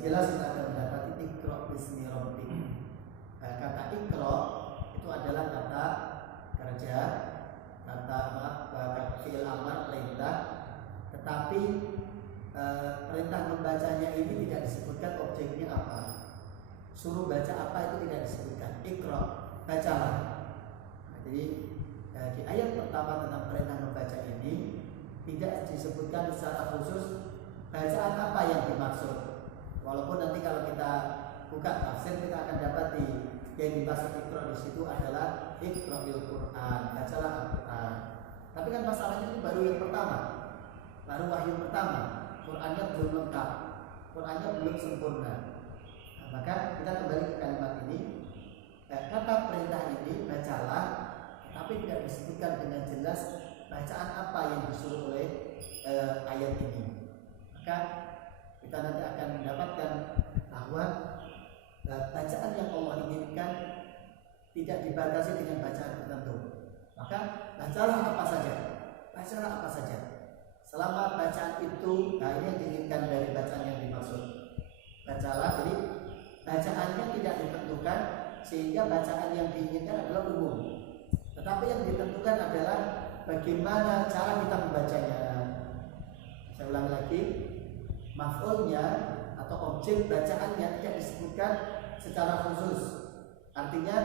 sekilas kita akan mendapati Iqra bismi rabbik. Kata Iqra itu adalah kata kerja, kata fi'il amar, perintah. Tetapi perintah membacanya ini tidak disebutkan objeknya apa. Suruh baca apa itu tidak disebutkan. Iqra, bacalah. Jadi di ayat pertama tentang perintah membaca ini tidak disebutkan secara khusus bacaan apa yang dimaksud. Walaupun nanti kalau kita buka tafsir kita akan dapati yang dimaksud Iqra di situ adalah Iqra'il Quran, bacalah Al-Quran. Tapi kan masalahnya ini baru yang pertama, baru wahyu pertama. Qurannya belum lengkap, Qurannya belum sempurna. Nah, maka kita kembali ke kalimat ini. Kata perintah ini bacalah, tapi tidak disebutkan dengan jelas bacaan apa yang disuruh oleh ayat ini. Maka kita nanti akan mendapatkan bahwa bacaan yang Allah inginkan tidak dibatasi dengan bacaan tertentu. Maka bacalah apa saja, bacalah apa saja. Selama bacaan itu, nah ini yang diinginkan dari bacaan yang dimaksud. Bacalah, jadi bacaannya tidak ditentukan sehingga bacaan yang diinginkan adalah umum. Tetapi yang ditentukan adalah bagaimana cara kita membacanya. Saya ulang lagi, maf'ulnya atau objek bacaannya tidak disebutkan secara khusus. Artinya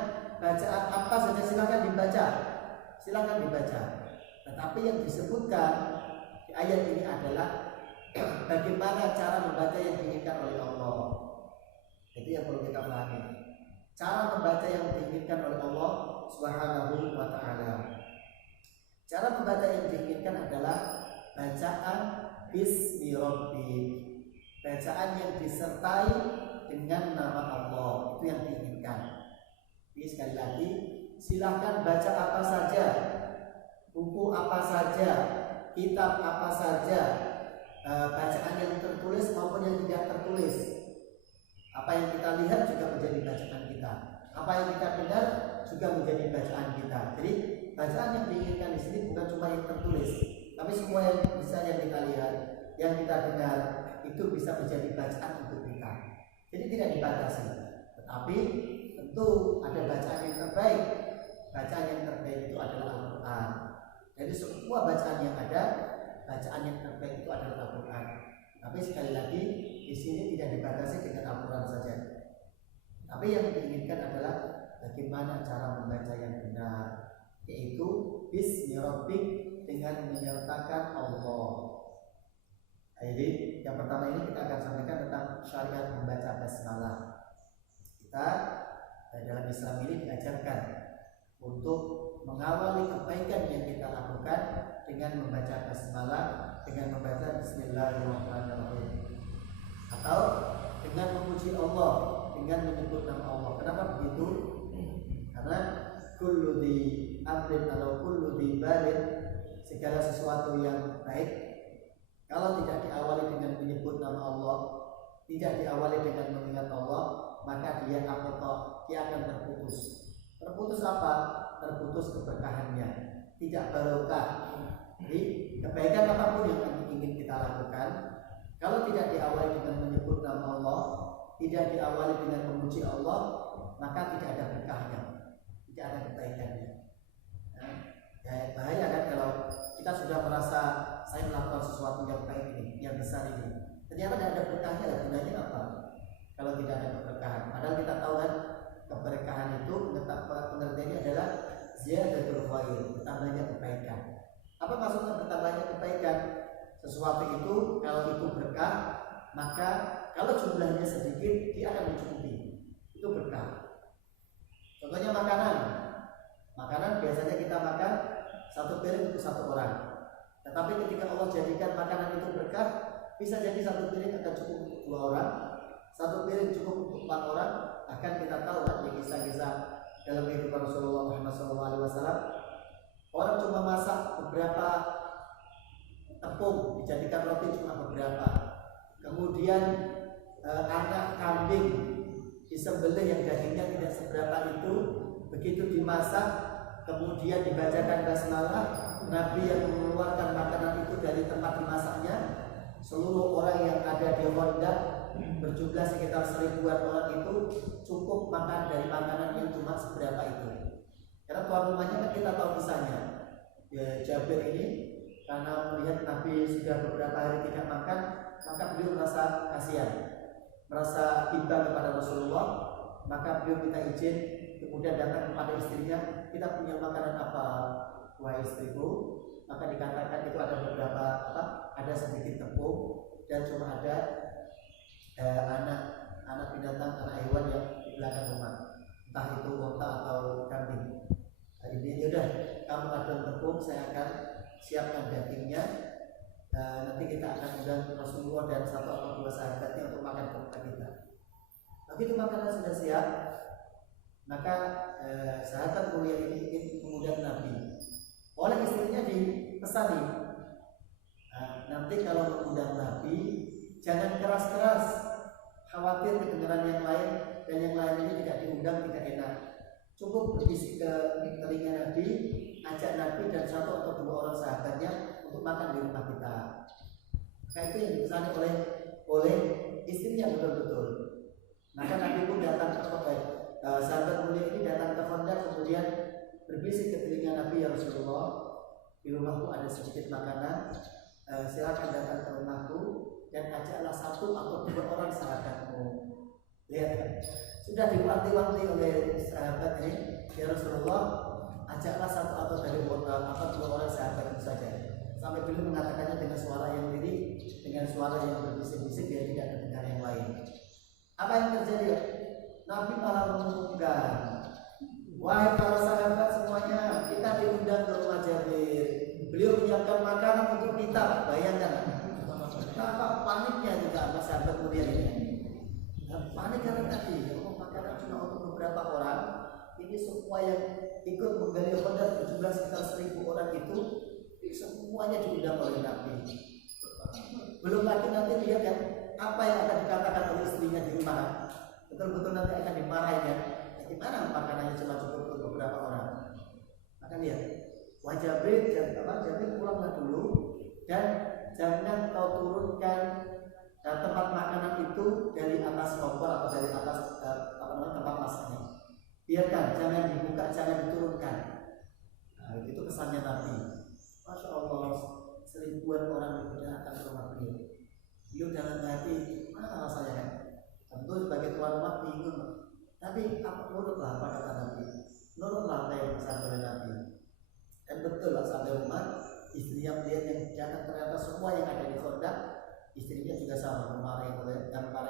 bacaan apa saja silakan dibaca, silakan dibaca. Tetapi yang disebutkan di ayat ini adalah bagaimana cara membaca yang diinginkan oleh Allah. Itu yang perlu kita pahami. Cara membaca yang diinginkan oleh Allah Subhanahu wa ta'ala. Cara membaca yang diinginkan adalah bacaan bismi rabbik, bacaan yang disertai dengan nama Allah, itu yang diinginkan. Jadi sekali lagi, silahkan baca apa saja, buku apa saja, kitab apa saja, bacaan yang tertulis maupun yang tidak tertulis. Apa yang kita lihat juga menjadi bacaan kita, apa yang kita dengar juga menjadi bacaan kita. Jadi bacaan yang diinginkan di sini bukan cuma yang tertulis, tapi semua yang bisa yang kita lihat, yang kita dengar itu bisa menjadi bacaan untuk kita. Jadi tidak dibatasi. Tetapi tentu ada bacaan yang terbaik. Bacaan yang terbaik itu adalah Al-Quran. Jadi semua bacaan yang ada, bacaan yang terbaik itu adalah Al-Quran. Tapi sekali lagi di sini tidak dibatasi dengan Al-Quran saja. Tapi yang diinginkan adalah bagaimana cara membaca yang benar, yaitu bismi rabbik, dengan menyertakan Allah. Jadi yang pertama ini kita akan sampaikan tentang syariat membaca basmalah. Kita dalam Islam ini diajarkan untuk mengawali kebaikan yang kita lakukan dengan membaca basmalah, dengan membaca Bismillahirrahmanirrahim, atau dengan memuji Allah, dengan menyebut nama Allah. Kenapa begitu? Karena kullu di amrin atau kullu di balin, segala sesuatu yang baik kalau tidak diawali dengan menyebut nama Allah, tidak diawali dengan mengingat Allah, maka dia akan terputus. Terputus apa? Terputus keberkahannya, tidak barokah. Jadi kebaikan apapun yang ingin kita lakukan, kalau tidak diawali dengan menyebut nama Allah, tidak diawali dengan memuji Allah, maka tidak ada berkahnya, tidak ada kebaikannya. Ya, bahaya kan kalau kita sudah merasa saya melakukan sesuatu yang baik ini, yang besar ini, ternyata tidak ada berkahnya, ada gunanya apa? Kalau tidak ada keberkahan. Padahal kita tahu kan keberkahan itu pengertiannya adalah ziyadatul khair, bertambahnya kebaikan. Apa maksudnya bertambahnya kebaikan? Sesuatu itu kalau itu berkah, maka kalau jumlahnya sedikit dia akan mencukupi. Itu berkah. Contohnya makanan. Makanan biasanya kita makan satu piring untuk satu orang. Tetapi ketika Allah jadikan makanan itu berkah, bisa jadi satu piring akan cukup untuk 2 orang, satu piring cukup untuk 4 orang. Bahkan kita tahu kan di kisah-kisah dalam kehidupan Rasulullah Muhammad SAW, orang cuma masak beberapa tepung, dijadikan roti cuma beberapa. Kemudian anak kambing disembelih yang dagingnya tidak seberapa itu, begitu dimasak kemudian dibacakan basmalah, Nabi yang mengeluarkan makanan itu dari tempat dimasaknya, seluruh orang yang ada di Honda berjumlah sekitar 1000-an orang itu cukup makan dari makanan yang cuma seberapa itu. Karena tuan rumahnya kan kita tahu kisahnya. Ya, Jabir ini karena melihat Nabi sudah beberapa hari tidak makan, maka beliau merasa kasihan, merasa iba kepada Rasulullah, maka beliau minta izin, kemudian datang kepada istrinya, kita punya makanan apa, wahai istriku? Maka dikatakan itu ada beberapa ada sedikit tepung dan cuma ada anak binatang, anak hewan yang di belakang rumah, entah itu unta atau kambing. Ini udah, kamu adon tepung, saya akan siapkan dagingnya. Nanti kita akan undang Rasulullah dan 1 atau 2 sahabatnya untuk makan kepada kita. Begitu makanan sudah siap, maka sahabat mulia ini ingin mengundang Nabi. Oleh istrinya dipesani, nanti kalau mengundang Nabi jangan keras-keras, khawatir kedengaran yang lain dan yang lain ini tidak diundang, tidak enak. Cukup berbisik ke telinga Nabi, ajak Nabi dan 1 atau 2 orang sahabatnya untuk makan di rumah kita. Nah itu yang dipesani oleh istrinya betul-betul. Maka Nabi pun datang ke sahabat mulia ini datang ke Honda, kemudian berbisik ke telinga Nabi, ya Rasulullah, di rumahku ada sedikit makanan, silakan datang ke rumahku dan ajaklah 1 atau 2 orang sahabatmu. Lihat, sudah diwanti-wanti oleh sahabat ini, ya Rasulullah, ajaklah 1 atau 2 orang sahabatmu saja. Sampai beliau mengatakannya dengan suara yang lirih, dengan suara yang berbisik-bisik, dia tidak terdengar yang lain. Apa yang terjadi? Nabi malah mengumumkan, wahai para sahabat semuanya, kita diundang ke rumah Jabir. Beliau menyiapkan makanan untuk kita. Bayangkan betapa paniknya juga sahabat mulia ini. Panik karena tadi makanan cuma untuk beberapa orang. Ini semua yang ikut menggali Badar berjumlah sekitar 1000 orang itu semuanya diundang oleh Nabi. Belum lagi nanti lihat kan apa yang akan dikatakan oleh istrinya di rumah. Betul-betul nanti akan dimarahin ya. Gimana makanannya cuma cukup untuk beberapa orang? Maka lihat, wajah Jabir pulanglah dulu dan jangan kau turunkan tempat makanan itu dari atas kompor atau dari atas tempat masaknya. Biarkan, jangan dibuka, jangan diturunkan. Nah, itu pesannya Nabi. Masya Allah, 1000-an orang datang ke rumah beliau. Beliau dalam hati, mana rasanya kan? Tentu sebagai tuan rumah bingung. Tapi nurutlah apa kata Nabi, nurutlah apa yang disampaikan oleh Nabi. Dan betul lah sampai rumah, istrinya melihat yang datang ternyata semua yang ada di Honda, istrinya juga sama memarahi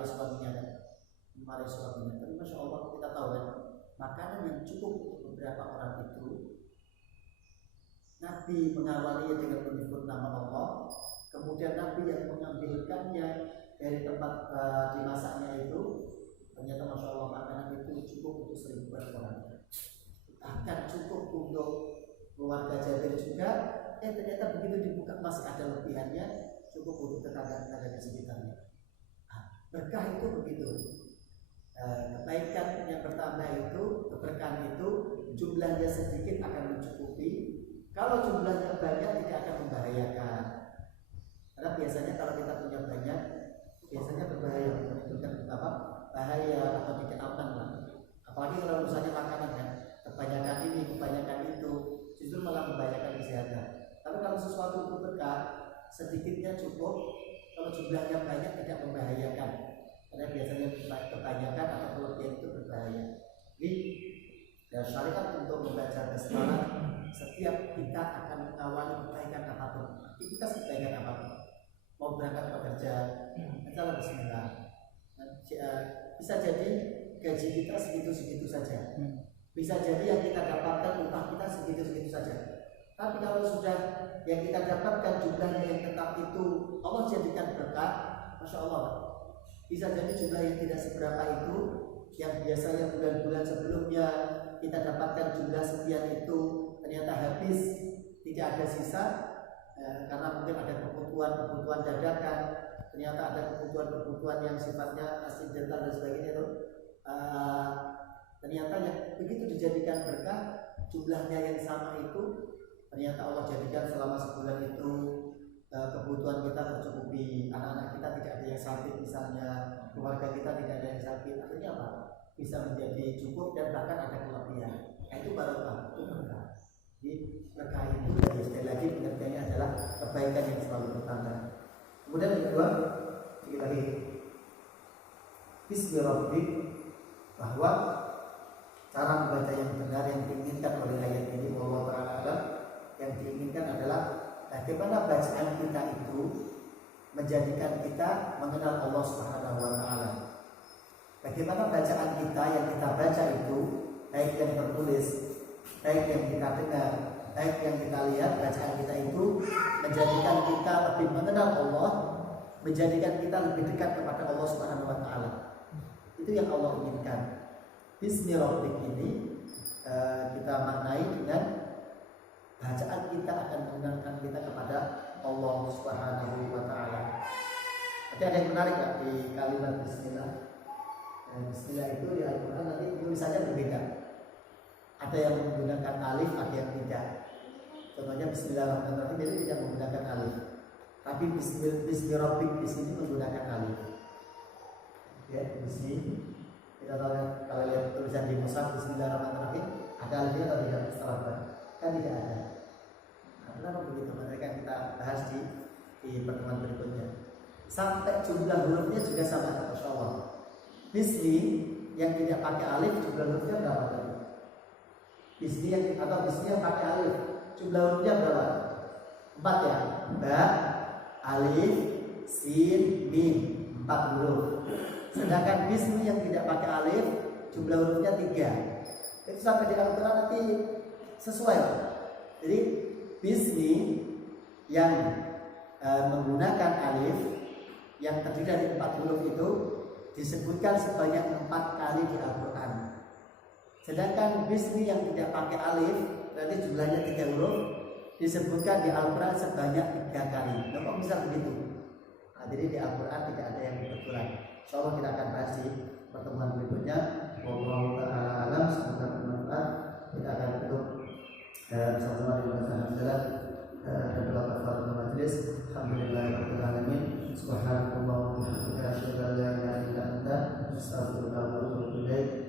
suaminya kan, memarahi suaminya. Tapi masya Allah kita tahu kan, makanan yang cukup untuk beberapa orang itu, Nabi mengawalinya dengan menyebut nama Allah, kemudian Nabi yang mengambilkannya dari tempat dimasaknya itu. Ternyata masya Allah makanan itu cukup untuk 1000 orang, akan cukup untuk keluarga Jabir juga. Ternyata begitu dibuka masih ada lebihannya, cukup untuk tetangga-tetangga di sekitarnya. Berkah itu begitu. Kebaikan yang bertambah itu, keberkahan itu, jumlahnya sedikit akan mencukupi. Kalau jumlahnya banyak tidak akan membahayakan. Karena biasanya kalau kita punya banyak, biasanya berbahaya, menimbulkan bahaya atau bikin aman lah. Apalagi kalau misalnya makanan kan, kebanyakan ini, kebanyakan itu, justru malah membahayakan kesehatan. Tapi kalau sesuatu itu berkah, sedikitnya cukup. Kalau jumlahnya banyak tidak membahayakan. Karena biasanya kebanyakan atau kelebihan itu berbahaya. Jadi syariat untuk membaca basmalah, setiap kita akan mengawali kebaikan apapun, aktivitas kebaikan apapun. Mau berangkat bekerja, kita bismillah. Bisa jadi gaji kita segitu-segitu saja. Bisa jadi yang kita dapatkan upah kita segitu-segitu saja. Tapi kalau sudah yang kita dapatkan jumlahnya yang tetap itu Allah jadikan berkah, masya Allah. Bisa jadi jumlah yang tidak seberapa itu, yang biasanya bulan-bulan sebelumnya kita dapatkan jumlah sekian itu ternyata habis, tidak ada sisa, karena mungkin ada kebutuhan dadakan, ternyata ada kebutuhan yang sifatnya aksidental dan sebagainya itu. Ternyata yang begitu dijadikan berkah, jumlahnya yang sama itu ternyata Allah jadikan selama sebulan itu kebutuhan kita tercukupi, anak-anak kita tidak ada yang sakit misalnya, keluarga kita tidak ada yang sakit, artinya apa? Bisa menjadi cukup dan bahkan ada kelebihan. Itu barokah, itu berkah. Jadi berkah itu dari sekali lagi pengertiannya adalah kebaikan yang selalu bertambah. Kemudian yang kedua, sedikit lagi, Bismillahirrahmanirrahim, bahwa cara membaca yang benar yang diinginkan oleh ayat ini, Allah Ta'ala, yang diinginkan adalah bagaimana bacaan kita itu menjadikan kita mengenal Allah Subhanahu wa Ta'ala. Bagaimana bacaan kita yang kita baca itu, baik yang tertulis, baik yang kita dengar, baik yang kita lihat, bacaan kita itu menjadikan kita lebih mengenal Allah, menjadikan kita lebih dekat kepada Allah Subhanahu wa Ta'ala. Itu yang Allah inginkan. Bismillahirrahmanirrahim ini kita maknai dengan bacaan kita akan mengenalkan kita kepada Allah Subhanahu wa Ta'ala. Jadi ada yang menarik gak di kalimat Bismillah? Bismillah itu di Al-Quran nanti tulisannya berbeda. Ada yang menggunakan alif, ada yang tidak. Contohnya Bismillahirrahmanirrahim itu tidak menggunakan alif, tapi Bismillahirrahmanirrahim di sini menggunakan alif. Ya, di sini kita tahu kalau lihat tulisan di mushaf Bismillahirrahmanirrahim ada alifnya atau tidak setelah kan tidak ada. Nah, kenapa begitu? Mereka kita bahas di pertemuan berikutnya. Sampai jumlah hurufnya juga sama, Masya Allah. Bismi yang tidak pakai alif jumlah hurufnya berapa tadi? Bismi yang pakai alif jumlah hurufnya berapa? 4 ya. Ba, alif, sin, mim, 4 huruf. Sedangkan bismi yang tidak pakai alif jumlah hurufnya 3. Itu sampai di Al-Quran nanti sesuai. Jadi bismi yang menggunakan alif yang terdiri dari 4 huruf itu disebutkan sebanyak 4 kali di Al-Quran. Sedangkan bismi yang tidak pakai alif, berarti jumlahnya 3 huruf, disebutkan di Al-Quran sebanyak 3 kali. Kok bisa begitu? Nah, jadi di Al-Quran tidak ada yang kebetulan. Insyaallah kita akan bahas di pertemuan berikutnya. Wallahu ta'ala alam, semoga bermanfaat. Kita akan tutup bersama-sama di bahasa Hamdalah dan doa kafaratul majelis. Alhamdulillahirabbil alamin. Subhanallah wa bihamdihi, asyhadu an la ilaha illa anta, astaghfiruka wa atubu ilaik.